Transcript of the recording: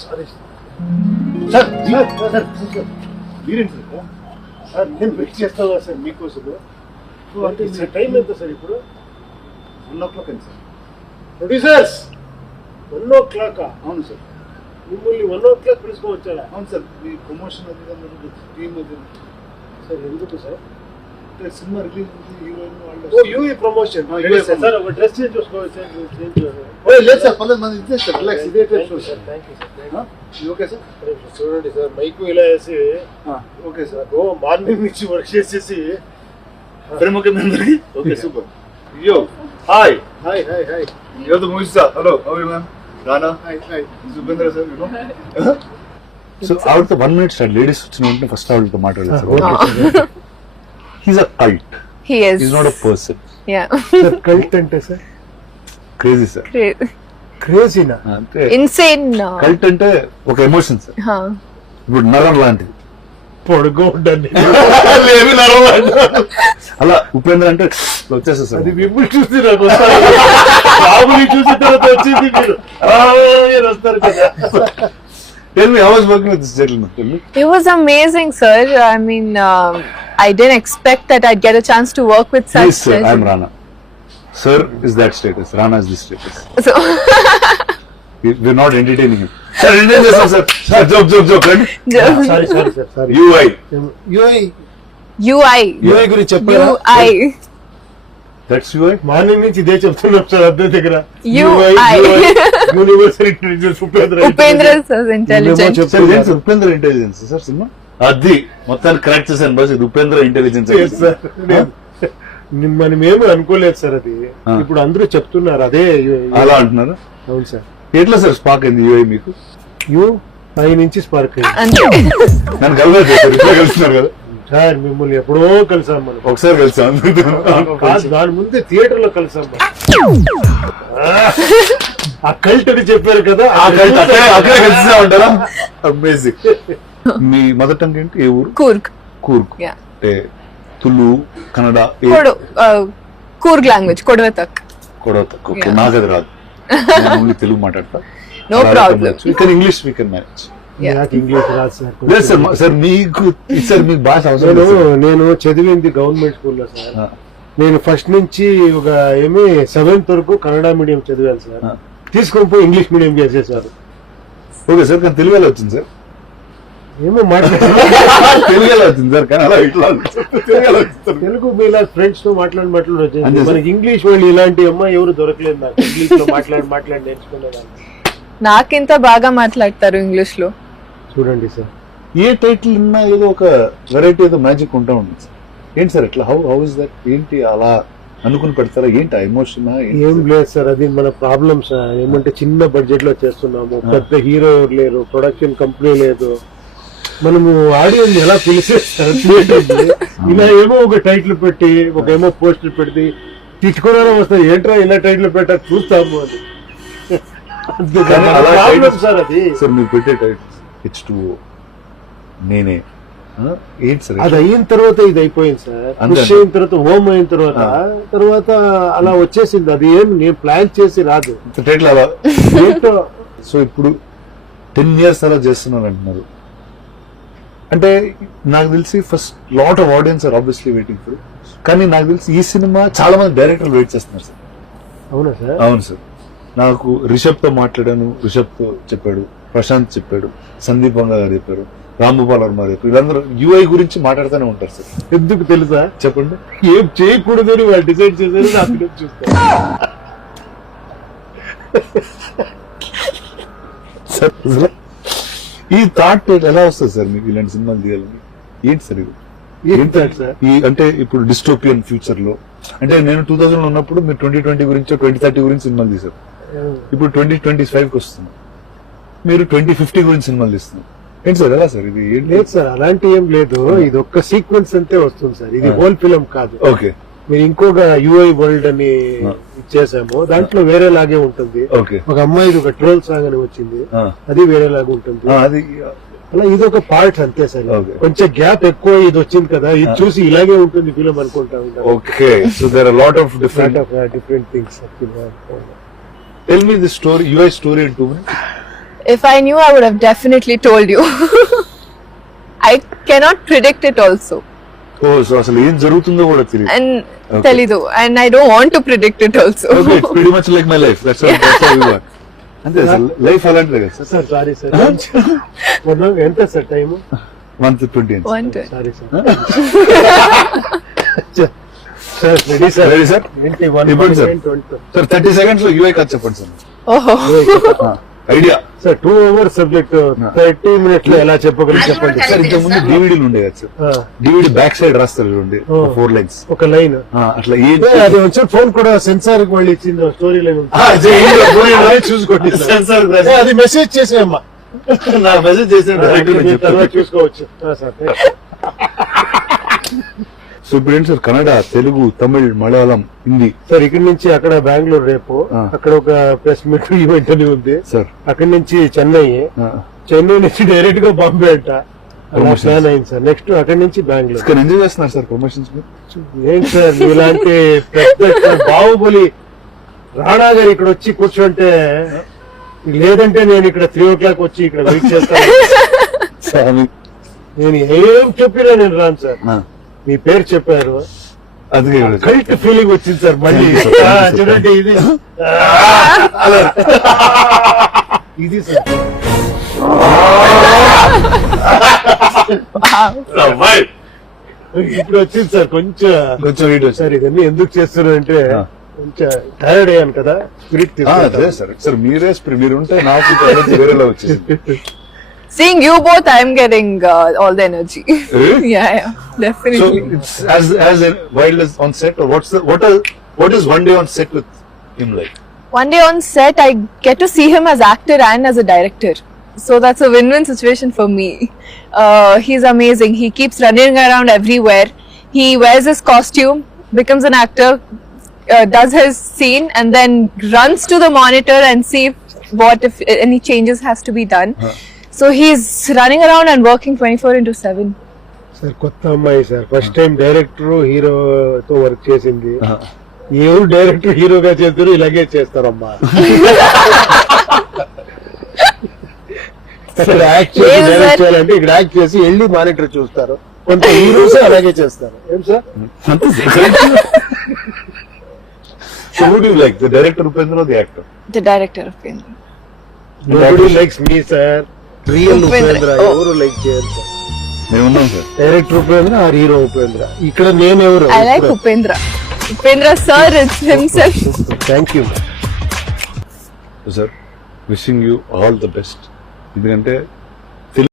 Sorry sir. మీరేంటి sir? నేను wait చేస్తాను సార్ మీకోసం. అంటే టైం ఎంత సార్ ఇప్పుడు? 1 o'clock అండి సార్. Producers 1 o'clock? అవును సార్. మిమ్మల్ని 1 o'clock పిలుచుకోవచ్చారా? అవును సార్. మీ ప్రమోషన్ అది టీమ్ అది సార్ ఎందుకు సార్? అంటే సినిమా రిలీజ్ ఉంది, హీరోయిన్ వాళ్ళు. యూఏ ప్రమోషన్ సార్. ఒక డ్రెస్ చేంజ్ చేసుకోవచ్చు. లేదు సార్, పర్లేదు, మన ఇదే సార్. రిలాక్స్, ఇదే type show sir. Thank you sir. Okay sir. చూడండి సార్, మైకు ఇలా వేసి ఓకే సార్. నాకు మార్నింగ్ నుంచి వర్క్ చేసేసి. ఓకే మెంబర్కి. Okay super. Yo hi hi hi hi. You're the movie star. Hello, how are you, man? Rana. Hi. Zubendra sir, you know. So ఆవిడతో 1 minute start. Ladies వచ్చిన వెంటనే first ఆవిడతో మాట్లాడలేదు sir. He's a cult. He is. He's not a person. Yeah. Sir cult అంటే sir crazy sir. క్రేజీనా? అంటే Insane. Cult అంటే ఒక emotion sir. Huh. ఇప్పుడు నరం లాంటిది. పొడుగు ఉండండి. లేవి నరం లాంటిది. అలా ఉపేంద్ర అంటే వచ్చేస్తా సార్. అది మిమ్మల్ని చూసి నాకు వస్తారు. బాబుని చూసిన తర్వాత వచ్చింది మీరు. మీరు వస్తారు కదా. Tell me, how was working with this gentleman? Tell me. It was amazing, sir. I mean, I didn't expect that I'd get a chance to work with such. Please, sir, I'm Rana. Sir is that status. Rana is this status. So, We're not entertaining him. Sir, entertain yourself, sir. Sir, joke. Ready? Sorry sir sorry. UI. UI. UI గురించి చెప్పారా? UI. That's UI. Morning నుంచి ఇదే చెప్తున్నాం sir అద్దె దగ్గర. UI. Universal intelligence Upendra's intelligent. Sir, ఇదేంటి sir Upendra intelligence sir cinema? అది మొత్తాన్ని కరెక్ట్ చేశాను బాస్. ఇది ఉపేంద్ర ఇంటెలిజెన్స్. మనం ఏమీ అనుకోలేదు సార్ అది. ఇప్పుడు అందరూ చెప్తున్నారు అదే. అలా అంటున్నారు. అవును సార్. ఎట్లా సార్ స్పార్క్ అయింది UI మీకు? ఐ నుంచి స్పార్క్ అయింది. అంతే. నన్ను కలవలేదు సార్. ఇప్పుడే కలుస్తున్నారు కదా సార్. మిమ్మల్ని ఎప్పుడో కలిసాం మనం. ఒకసారి కలిసాం. కాదు, దాని ముందే థియేటర్ లో కలిసాం మనం. ఆ కల్ట్ అని చెప్పారు కదా, ఆ కల్ట్ అక్కడే కలిసినా ఉంటారా? అమేజింగ్. మీ మదర్ టంగ్ ఏంటి? ఏ ఊరు? Kurg. కూర్గ్. Yeah. అంటే తులు, కన్నడ, Kurg language. Kodvatak. కూడా ఓకే. Yeah. నాకు అది రాదు. ఓన్లీ తెలుగు మాట్లాడతా. No problem. English we can manage. Yeah. నాకు ఇంగ్లీష్ రాదు సార్. లేదు సార్. సార్ మీకు భాష అవసరం లేదు సార్. నేను చదివింది గవర్నమెంట్ స్కూల్లో సార్. ఆ. నేను ఫస్ట్ నుంచి ఒక 7th వరకు కన్నడ మీడియం చదివాను సార్. ఆ. తీసుకొని పోయి ఇంగ్లీష్ మీడియం చేసేసారు. Okay sir. కానీ తెలుగు ఎలా వచ్చింది సార్? ఏమో మాట్లాడారు. తెలుగు ఎలా వచ్చింది సార్? కానీ అలా ఇట్లా తెలుగు ఎలా వచ్చింది? తెలుగు మీలా ఫ్రెండ్స్ తో మాట్లాడి వచ్చింది. అంతే సార్. మనకి ఇంగ్లీష్ వాళ్ళు ఇలాంటి అమ్మాయి ఎవరు దొరకలేదు నాకు. ఇంగ్లీష్ లో మాట్లాడి నేర్చుకునేదాన్ని. నాకింత బాగా మాట్లాడతారు ఇంగ్లీష్ లో. చూడండి సార్. ఏ టైటిల్ ఉన్నా ఏదో ఒక వెరైటీ, ఏదో మ్యాజిక్ ఉంటా ఉంటుంది సార్. ఏంటి సార్ ఎట్లా? How is that? ఏంటి అలా అనుకుని పెడతారా? ఏంటి ఎమోషన్? ఏం లేదు సార్, అది మన ప్రాబ్లమ్స్. ఏమంటే చిన్న బడ్జెట్ లో చేస్తున్నాము, పెద్ద హీరో ఎవరు లేరు, ప్రొడక్షన్ కంపెనీ లేదు. మనము ఆడియన్స్ ఎలా పిలిచేస్తారు ఇలా ఏమో ఒక టైటిల్ పెట్టి, ఒక ఏమో పోస్టర్ పెట్టి తిట్టుకోవడం వస్తాయి. ఏంట్రా ఇలా టైటిల్ పెట్టా చూస్తాము అని. ప్రాబ్లం సార్ అది. సార్ మీరు పెట్టే టైటిల్ H2O, నేనే, ఏంటి సార్? అది అయిన తర్వాత ఇది అయిపోయింది సార్. అంతే. పుష్ అయిన తర్వాత, హోమ్ అయిన తర్వాత అలా వచ్చేసింది. అది ఏం నేను ప్లాన్ చేసి రాదు. టైటిల్ అలా. ఏంటో. సో ఇప్పుడు 10 years అలా చేస్తున్నారు అంటున్నారు. అంటే నాకు తెలిసి first lot of audience are obviously waiting for. కానీ నాకు తెలిసి ఈ సినిమా చాలా మంది డైరెక్టర్లు వెయిట్ చేస్తున్నారు సార్. అవునా సార్? అవును సార్. నాకు రిషబ్ తో మాట్లాడాను. రిషబ్ తో చెప్పాడు, ప్రశాంత్ చెప్పాడు, సందీప్ వంగ గారు చెప్పారు, రామ్ గోపాల్ వర్మ చెప్పారు. వీళ్ళందరూ UI గురించి మాట్లాడుతూనే ఉంటారు సార్. ఎందుకు తెలుసా? చెప్పండి. ఏం చేయకూడదని వాళ్ళు డిసైడ్ చేశారు. నా ఫిలిం చూస్తారు సార్. ఈ థాట్ ఎలా వస్తుంది సార్ మీకు ఇలాంటి సినిమాలు తీయాలని? ఏంటి సార్ ఇది? ఏంటి సార్? ఈ అంటే ఇప్పుడు డిస్టోపియన్ ఫ్యూచర్ లో, అంటే నేను 2000 లో ఉన్నప్పుడు మీరు 2020 గురించో 2030 గురించి సినిమాలు తీశారు. ఇప్పుడు 2025కి వస్తుంది, మీరు 2050 గురించి సినిమాలు తీస్తున్నారు. ఏంటి సార్ ఎలా సార్ ఇది? లేదు సార్, అలాంటి ఏం లేదు. ఇది ఒక్క సీక్వెన్స్ అంతే వస్తుంది సార్. ఇది హోల్ ఫిలిం కాదు. ఓకే. మీరు ఇంకొక UI వరల్డ్ అని ఇచ్చేసాము, దాంట్లో వేరేలాగే ఉంటుంది. ఓకే. ఒక అమ్మాయిది ఒక ట్రోల్ సాంగ్ అని వచ్చింది, అది వేరేలాగా ఉంటుంది. అది అలా ఇది ఒక పార్ట్ అంతే సార్. కొంచెం గ్యాప్ ఎక్కువ ఇది వచ్చింది కదా, ఇది చూసి ఇలాగే ఉంటుంది ఫిలిం అనుకుంటా ఉంటాం. Okay. So there are lot of different things. Tell me the story, UI story in 2 minutes. If I knew, I would have definitely told you. I cannot predict it also. Oh so అసలు ఏం జరుగుతుందో కూడా తెలియదు. And Okay. telidu. And I don't want to predict it also. Okay it's pretty much like my life. That's how we want. అంతే sir life అలాంటిదే కదా sir. Sir sorry sir మొన్న ఎంత sir time 1:20. One to. Sorry sir sir ready sir Ready, sir? ఇవ్వండి sir. 21 sir 30 seconds లో UI కాదు చెప్పండి సార్. Oh. Idea sir 2 hours subject 30 minutes లో ఎలా చెప్పగలరు చెప్పండి సార్ ఇంతకు ముందు డివిడీలు ఉండే కదా సార్. డివిడీ బ్యాక్ సైడ్ రాస్తారు చూడండి 4 lines. ఒక లైన్ అట్లా ఏం అది వచ్చి ఫోన్ కూడా సెన్సార్ కి మళ్ళీ ఇచ్చింది స్టోరీ లైన్ చూసుకోండి సెన్సార్ అది మెసేజ్ చేసేయమ్మా నా మెసేజ్ చేసిన తర్వాత చూసుకోవచ్చు సార్ సో ఇప్పుడు ఏంటి సార్ కన్నడ తెలుగు తమిళ్ మలయాళం హిందీ సార్ ఇక్కడ నుంచి అక్కడ బెంగళూరు రేపు అక్కడ ఒక ప్రెస్ మీట్ ఈవెంట్ అని ఉంది సార్. అక్కడి నుంచి చెన్నై చెన్నై నుంచి డైరెక్ట్ గా బాంబే అంట అలా Promotions. ప్లాన్ అయింది సార్ నెక్స్ట్ అక్కడి నుంచి బెంగళూరు ఇక్కడ ఎంజాయ్ చేస్తున్నారు సార్ ప్రమోషన్స్ ఏంటి సార్ ఇలాంటి పెద్ద బాహుబలి రాణా గారు ఇక్కడ వచ్చి కూర్చుంటే లేదంటే నేను ఇక్కడ 3 o'clock వచ్చి ఇక్కడ వెయిట్ చేస్తాను నేను ఏం చెప్పినా నేను రాను సార్ మీ పేరు చెప్పారు అందుకే కల్ట్ ఫీలింగ్ వచ్చింది సార్ మళ్ళీ Thank you, sir. Thank you, sir. చూడండి ఇది ఇది సార్ ఇప్పుడు వచ్చింది సార్ కొంచెం కొంచెం వీడియో సార్. సార్ ఇవన్నీ ఎందుకు చేస్తున్నారంటే కొంచెం టైర్డ్ అయ్యాను కదా స్పిరిట్ అదే సార్ సార్ మీరే మీరు ఉంటే నాకు energy వేరేలా వచ్చేసింది. Seeing you both, I'm getting all the energy. Really? Yeah, So definitely. it's as wild as on set, or what is one day on set with him like? One day on set, I get to see him as actor and as a director. So that's a win-win situation for me. He's amazing. He keeps running around everywhere. He wears his costume, becomes an actor, does his scene, and then runs to the monitor and see what if any changes has to be done. So he's running around and working 24/7. Sir కొత్త అమ్మాయి sir first time director హీరోతో work చేసింది ఎవరు director హీరోగా చేస్తారు ఇలాగే చేస్తారమ్మా act చేసి లేదు డైరెక్ట్ సార్. చేయాలంటే ఇక్కడ యాక్ట్ చేసి వెళ్ళి మానిటర్ చూస్తారు కొంత హీరోస్ అలాగే చేస్తారు ఏం sir So who do you like, the director Upendra or the actor? The director of Kendra. Nobody likes me sir real Upendra. Upendra Oh. ఎవరు లైక్ చేయరు సార్ మేము ఉన్నాం sir. Director Upendra or hero Upendra ఇక్కడ నేను ఎవరు I like Upendra. Upendra sir is himself. Thank you sir wishing you all the best. ఎందుకంటే